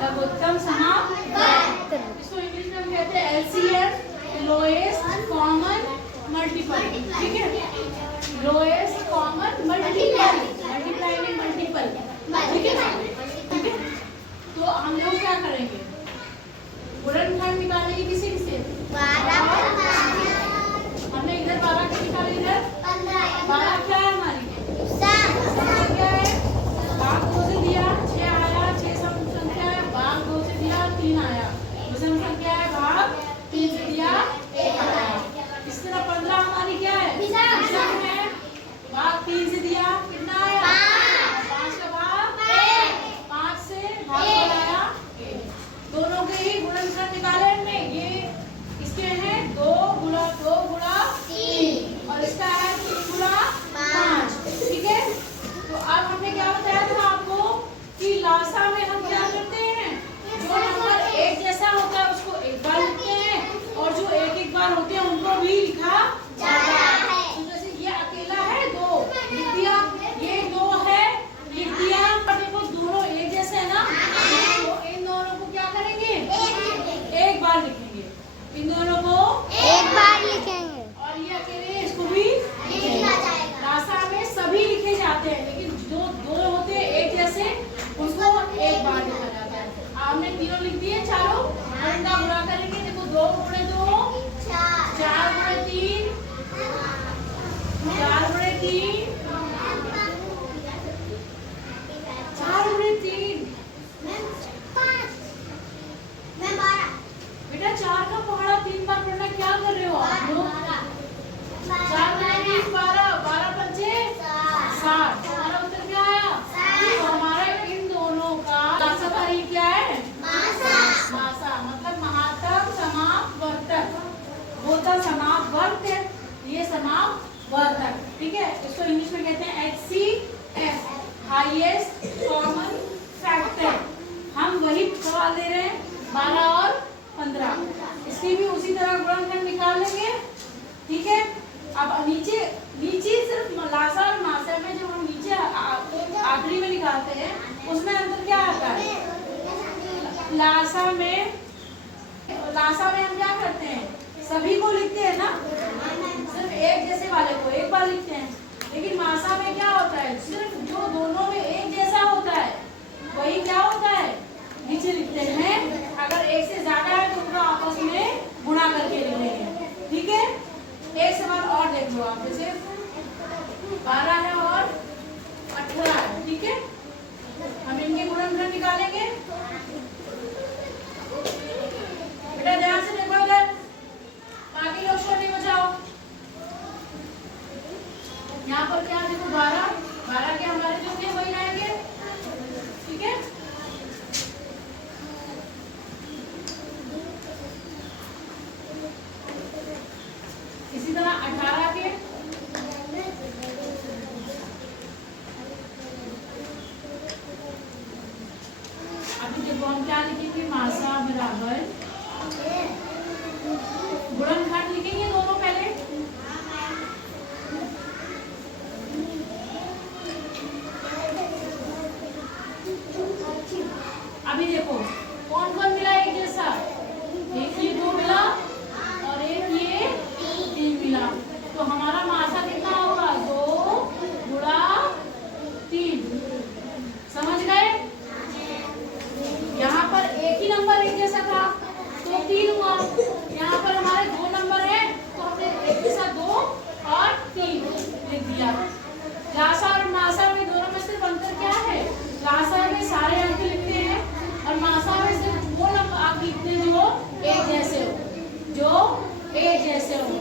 लघुत्तम समाप्त वर्ग। इसको इंग्लिश में हम कहते हैं LCM, लोएस्ट कॉमन मल्टीपल। ठीक है, लोएस्ट कॉमन मल्टीपल, मल्टीप्लाई में मल्टीपल। ठीक है, ठीक है। तो हम लोग क्या करेंगे, गुणनखंड निकालेंगे किसी से 12। हमने इधर 12 के निकाले, इधर 12 क्या है हमारी संख्या क्या है, भाग 2 से दिया 6 आया, 6 संख्या है, भाग 2 से दिया 3 आया, विषम संख्या है, भाग 3 से दिया 1 आया। इस तरह 15 हमारी क्या है, विषम है, भाग 3 से दिया कितना आया, 5 का भाग 5 से भाग आया 1। दोनों के ही गुणनखंड निकाले हमने, ये इसके हैं 2 गुणा 2 गुणा 3 और इसका है 3 गुणा 5। ठीक है, तो अब हमने क्या बताया था आपको कि लासा में हम क्या करते हैं, जो नंबर एक जैसा होता है उसको एक बार लिखते हैं और जो एक एक बार होते हैं उनको भी लिखा जाता है। तो जैसे ये अकेला है 2 लिख दिया, ये 2 है लिख दिया, पर देखो दोनों एक जैसे है ना, तो इन दोनों को क्या करेंगे, एक बार लिखेंगे, इन दोनों को एक बार लिखेंगे और ये अकेले इसको भी लिखा जाएगा। लासा में सभी लिखे जाते हैं, लेकिन जो 2 होते हैं एक जैसे उसको एक बार लिखा जाता है। आपने तीनों लिख दिए, चारों का गुणा करेंगे, देखो 2 गुणे 2 4 गुणे 3 4 गुणे 3 4 गुणे 3 बेटा 4 का पहाड़ा 3 बार पढ़ना, क्या कर रहे हो आप लोग, 4 गुणे 3 12, 12 पंचे 60। हमारा उत्तर क्या आया, तो हमारा इन दोनों का लासाकारी क्या है, मासा, मतलब महात्तम समाप्त वर्तक, वो तो समाप्त वर्त है, ये समाप्त वर्तक। ठीक है, इसको इंग्लिश में कहते हैं HCF, हाईएस्ट कॉमन फैक्टर। हम वही सवाल दे रहे हैं 12 और 15, इसकी भी उसी तरह गुणनखंड निकाल लेंगे। ठीक है, अब नीचे सिर्फ लासा और मासा में जब हम नीचे आखिरी में निकालते हैं उसमें अंतर क्या आता है, लासा में हम क्या करते हैं, सभी को लिखते हैं ना, सिर्फ एक जैसे वाले को एक बार लिखते हैं, लेकिन मासा में क्या होता है, सिर्फ जो दोनों में एक जैसा होता है वही क्या होता है, नीचे लिखते हैं। अगर एक से ज्यादा है तो उनको आपस में गुणा करके लिखेंगे। ठीक है, एक सवाल और देख लो आप, जैसे 12 है और 18 है। ठीक है, हम इनके गुणनखंड निकालेंगे। बेटा ध्यान से देखो इधर, बाकी लोग शोर नहीं बजाओ। यहाँ पर क्या देखो 12 के हमारे जो थे वही रहेंगे। ठीक है, इसी तरह 18 के अभी देखो हम क्या लिखेंगे, मासा बराबर गुणनखंड लिखेंगे दोनों पहले। अभी देखो कौन कौन मिला एक जैसा, एक ये 2 मिला और एक ये 3 मिला, तो हमारा मासा कितना होगा, 2 गुणा 3। समझ गए, यहाँ पर एक ही नंबर एक जैसा था तो 3 हुआ, यहाँ पर हमारे 2 नंबर है तो हमने एक के साथ 2 और 3 लिख दिया। लासा और मासा में दोनों में सिर्फ अंतर क्या है, लासा में सारे अंक लिखते हैं और मासा में सिर्फ वो अंक लिखते हैं जो एक जैसे हो,